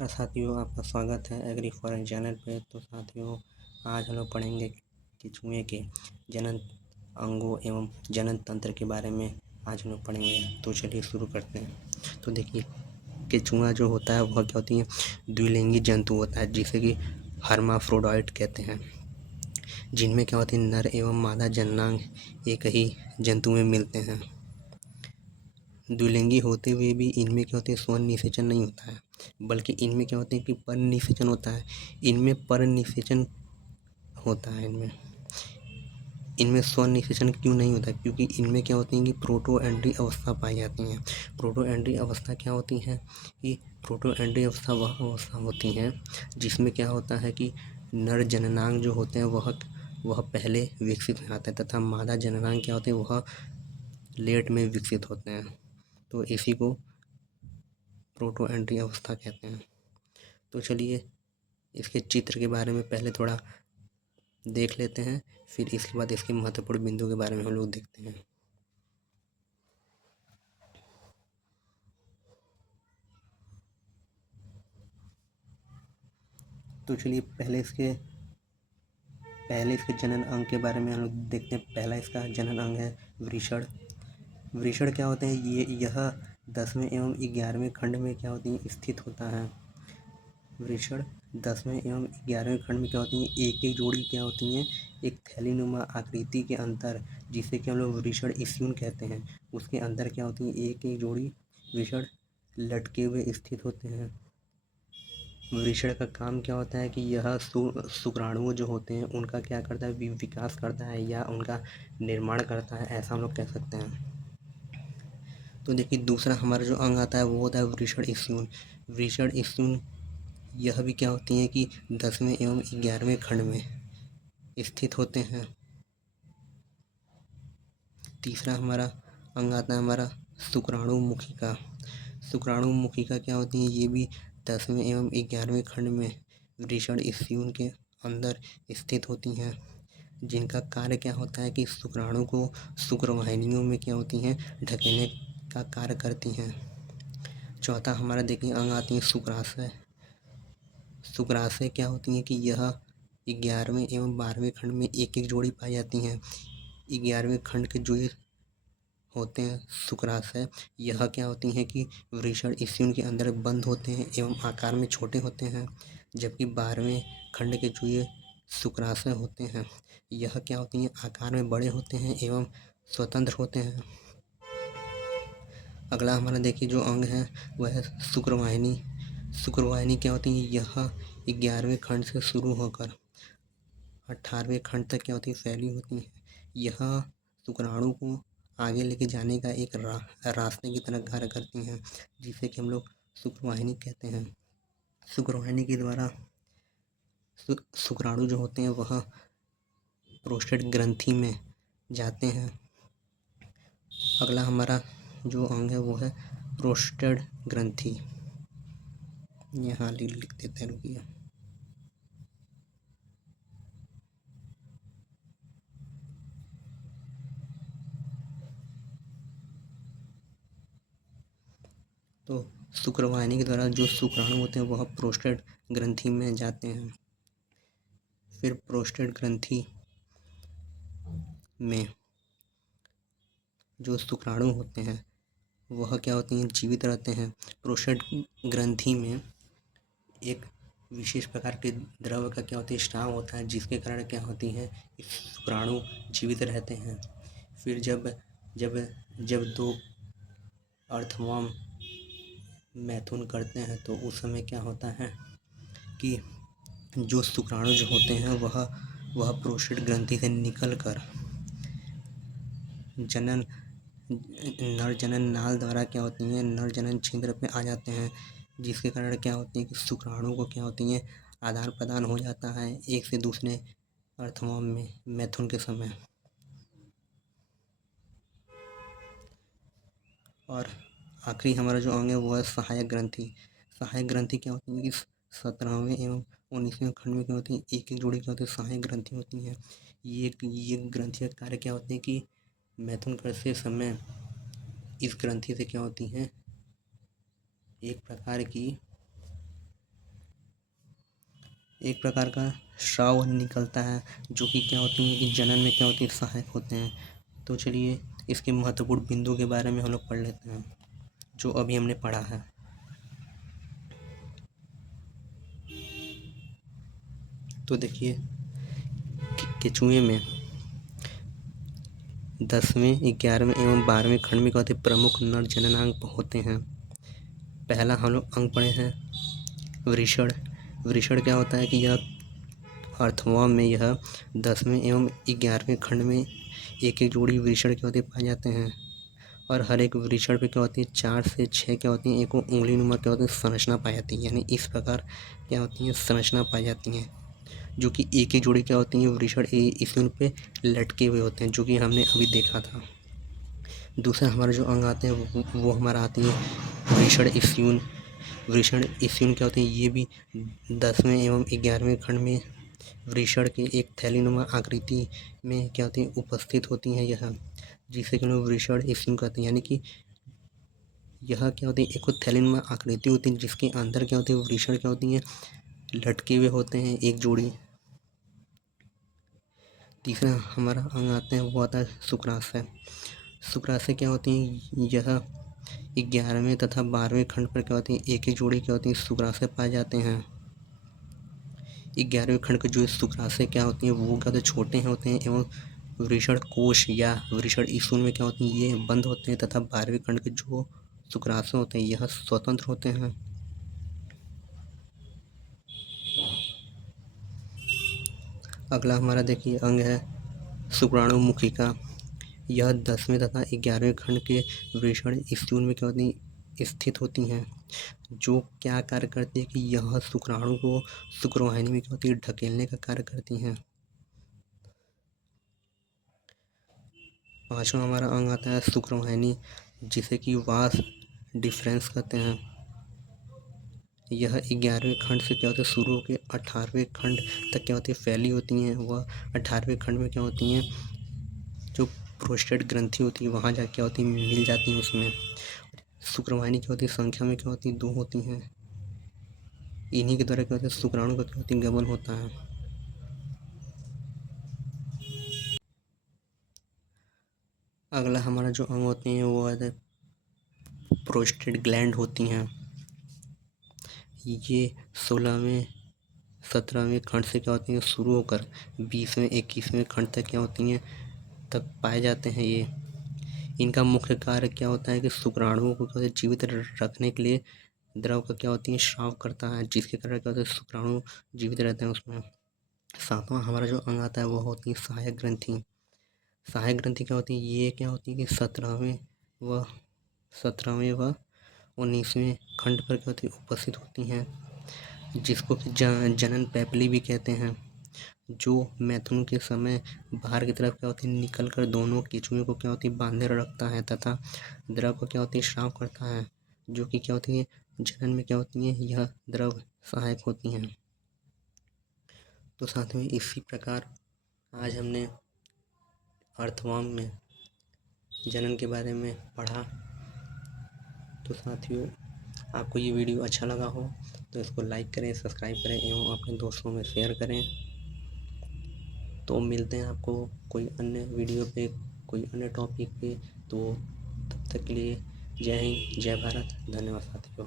नमस्कार साथियों, आपका स्वागत है एग्री फॉरेन चैनल पे। तो साथियों, आज हम लोग पढ़ेंगे कि चूहे के जनन अंगों एवं जनन तंत्र के बारे में आज हम लोग पढ़ेंगे। तो चलिए शुरू करते हैं। तो देखिए कि चूहा जो होता है वह क्या होती है, द्विलिंगी जंतु होता है जिसे कि हर्माफ्रोडाइट कहते हैं, जिनमें क्या होती है नर एवं मादा जननांग एक ही जंतु में मिलते हैं। द्विलिंगी होते हुए भी इनमें क्या होती है स्वर्ण निषेचन नहीं होता है, बल्कि इनमें क्या होता है कि पर निषेचन होता है। इनमें पर निषेचन होता है। इनमें स्वर्ण निषेचन क्यों नहीं होता, क्योंकि इनमें क्या होती है कि प्रोटो एंट्री अवस्था पाई जाती हैं। प्रोटो एंट्री अवस्था क्या होती है कि प्रोटो एंट्री अवस्था वह अवस्था होती है जिसमें क्या होता है कि नर जननांग जो होते हैं वह पहले विकसित हो जाते हैं तथा मादा जननांग क्या होते हैं वह लेट में विकसित होते हैं। तो इसी को प्रोटो एंट्री अवस्था कहते हैं। तो चलिए इसके चित्र के बारे में पहले थोड़ा देख लेते हैं, फिर इसके बाद इसके महत्वपूर्ण बिंदु के बारे में हम लोग देखते हैं। तो चलिए पहले इसके जनन अंग के बारे में हम लोग देखते हैं। पहला इसका जनन अंग है वृषण। वृषण क्या होते हैं, यह 10वें एवं 11वें खंड में क्या होती है स्थित होता है। वृषण 10वें एवं 11वें खंड में क्या होती हैं, एक एक जोड़ी क्या होती हैं एक थैलीनुमा आकृति के अंदर, जिसे कि हम लोग वृषण इस्यून कहते हैं, उसके अंदर क्या होती हैं एक एक जोड़ी वृषण लटके हुए स्थित होते हैं। वृषण का काम क्या होता है कि यह शुक्राणु जो होते हैं उनका क्या करता है विकास करता है या उनका निर्माण करता है, ऐसा हम लोग कह सकते हैं। तो देखिए दूसरा हमारा जो अंग आता है वो होता है वृषण इस्यून। वृषण इस्यून यह भी क्या होती है कि 10वें एवं 11वें खंड में स्थित होते हैं। तीसरा हमारा अंग आता है हमारा शुक्राणु मुखिका। शुक्राणु मुखिका क्या होती है, ये भी 10वें एवं 11वें खंड में वृषण इस्यून के अंदर स्थित होती हैं, जिनका कार्य क्या होता है कि शुक्राणु को शुक्रवाहिनियों में क्या होती हैं ढकेलने का कार्य करती हैं। चौथा हमारा देखिए अंग आती है शुक्राशय। शुक्राशय क्या होती है कि यह 11वें एवं 12वें खंड में एक एक जोड़ी पाई जाती हैं। 11वें खंड के जो होते हैं शुक्राशय, यह क्या होती हैं कि वृषण इस्यून के अंदर बंद होते हैं एवं आकार में छोटे होते हैं, जबकि 12वें खंड के जो ये शुक्राशय होते हैं यह क्या होती हैं आकार में बड़े होते हैं एवं स्वतंत्र होते हैं। अगला हमारा देखिए जो अंग है वह है शुक्रवाहिनी। शुक्रवाहिनी क्या होती है, यह 11वें खंड से शुरू होकर 18वें खंड तक क्या होती है फैली होती है। यह शुक्राणु को आगे लेके जाने का एक रास्ते की तरह कार्य करती हैं, जिसे कि हम लोग शुक्रवाहिनी कहते हैं। शुक्रवाहिनी के द्वारा शुक्राणु जो होते हैं वह प्रोस्टेट ग्रंथि में जाते हैं। अगला हमारा जो अंग है वो है प्रोस्टेट ग्रंथि। यहाँ लिख देते हैं, रुकिए। तो शुक्रवाहिनी के द्वारा जो शुक्राणु होते हैं वह प्रोस्टेट ग्रंथि में जाते हैं। फिर प्रोस्टेट ग्रंथि में जो शुक्राणु होते हैं वह क्या होते हैं जीवित रहते हैं। प्रोस्टेट ग्रंथि में एक विशेष प्रकार के द्रव का क्या होती है स्राव होता है, जिसके कारण क्या होती है शुक्राणु जीवित रहते हैं। फिर जब जब जब दो अर्थवर्म मैथुन करते हैं तो उस समय क्या होता है कि जो शुक्राणु जो होते हैं वह प्रोस्टेट ग्रंथि से निकल कर नर जनन नाल द्वारा क्या होती हैं नर जनन छिद्र पे आ जाते हैं, जिसके कारण क्या होती है कि शुक्राणु को क्या होती है आदान प्रदान हो जाता है एक से दूसरे अर्थवर्म में मैथुन के समय। और आखिरी हमारा जो अंग है वो है सहायक ग्रंथि। सहायक ग्रंथि क्या होती है कि 17वें एवं 19वें खंड में क्या होती है एक एक जोड़ी क्या होती है सहायक ग्रंथि होती हैं। ये ग्रंथि का कार्य क्या होते हैं कि मैथुन करते समय इस ग्रंथि से क्या होती हैं एक प्रकार की एक प्रकार का स्राव निकलता है, जो कि क्या होती है कि जनन में क्या होती है सहायक होते हैं। तो चलिए इसके महत्वपूर्ण बिंदु के बारे में हम लोग पढ़ लेते हैं, जो अभी हमने पढ़ा है। तो देखिए, केचुए में 10वें, 11वें एवं 12वें खंड में क्या होते हैं प्रमुख नर जननांग होते हैं। पहला हम लोग अंग पढ़े हैं वृषण। वृषण क्या होता है कि यह अर्थवर्म में यह 10वें एवं 11वें खंड में एक एक जोड़ी वृषण क्या होते पाए जाते हैं, और हर एक वृषण पे क्या होती है 4 से 6 क्या होती हैं एक उंगली नुमा क्या होती है संरचना पाई जाती है। यानी इस प्रकार क्या होती है संरचना पाई जाती हैं, जो कि एक एक जोड़ी क्या होती है वृषण इस उन पे लटके हुए होते हैं, जो कि हमने अभी देखा था। दूसरा हमारा जो अंग आते हैं वो हमारा आती है वृषण इस्यून। वृषण इस्यून क्या होते हैं, ये भी 10वें एवं 11वें खंड में वृषण के एक थैलीनुमा आकृति में क्या होती है उपस्थित होती हैं यह, जिसे कि लोग वृषण इस्यून कहते हैं। यानी कि यह क्या होती है एक थैलीनुमा आकृति होती है, जिसके अंदर क्या होती है वृषण क्या होती हैं लटके हुए होते हैं एक जोड़ी। तीसरा हमारा अंग आते हैं वो आता है शुक्राशय। शुक्राशय क्या होती है, यह 11वें तथा 12वें खंड पर क्या होती है एक एक जोड़ी क्या होती है शुक्राशय पाए जाते हैं। 11वें खंड के जो शुक्राशय क्या होती हैं वो क्या होते हैं छोटे होते हैं एवं वृषण कोश या वृषण ईसून में क्या होती हैं ये बंद होते हैं, तथा 12वें खंड के जो शुक्राशय होते हैं यह स्वतंत्र होते हैं। अगला हमारा देखिए अंग है शुक्राणुमुखिका। यह 10वें तथा 11वें खंड के वृषण ईसून में क्या होती स्थित होती हैं, जो क्या कार्य करती है कि यह शुक्राणु को शुक्रवाहिनी में क्या होती है ढकेलने का कार्य करती हैं। पांचवा हमारा अंग आता है शुक्रवाहिनी, जिसे कि वास डिफरेंस कहते हैं। यह 11वें खंड से क्या होता है शुरू होकर 18वें खंड तक क्या होती है फैली होती हैं। वह 18वें खंड में क्या होती हैं जो प्रोस्टेट ग्रंथि होती है वहाँ जाके क्या होती है मिल जाती हैं उसमें। शुक्रवाहिनी क्या होती है संख्या में क्या होती है 2 होती हैं। इन्हीं के द्वारा क्या होता है शुक्राणु का क्या होती है गमन होता है। अगला हमारा जो अंग होते हैं वो है प्रोस्टेट ग्लैंड होती हैं। ये 16वें 17वें खंड से क्या होती हैं शुरू होकर 20वें 21वें खंड तक क्या होती हैं तक पाए जाते हैं। ये इनका मुख्य कार्य क्या होता है कि शुक्राणुओं को क्या होता है जीवित रखने के लिए द्रव का क्या होती है स्राव करता है, जिसके कारण क्या होता है शुक्राणु जीवित रहते हैं उसमें। सातवां हमारा जो अंग आता है वो होती है सहायक ग्रंथि। सहायक ग्रंथि क्या होती है, ये क्या होती है कि 17वें व 19वें खंड पर क्या होती है उपस्थित होती हैं, जिसको कि जनन पैपली भी कहते हैं, जो मैथुन के समय बाहर की तरफ क्या होती है निकल कर दोनों केंचुए को क्या होती है बांधे रखता है, तथा द्रव को क्या होती है स्राव करता है, जो कि क्या होती है जनन में क्या होती है यह द्रव सहायक होती हैं। तो साथियों इसी प्रकार आज हमने अर्थवर्म में जनन के बारे में पढ़ा। तो साथियों आपको ये वीडियो अच्छा लगा हो तो इसको लाइक करें, सब्सक्राइब करें एवं अपने दोस्तों में शेयर करें। तो मिलते हैं आपको कोई अन्य वीडियो पे, कोई अन्य टॉपिक पे। तो तब तक के लिए जय हिंद, जय भारत, धन्यवाद साथियों।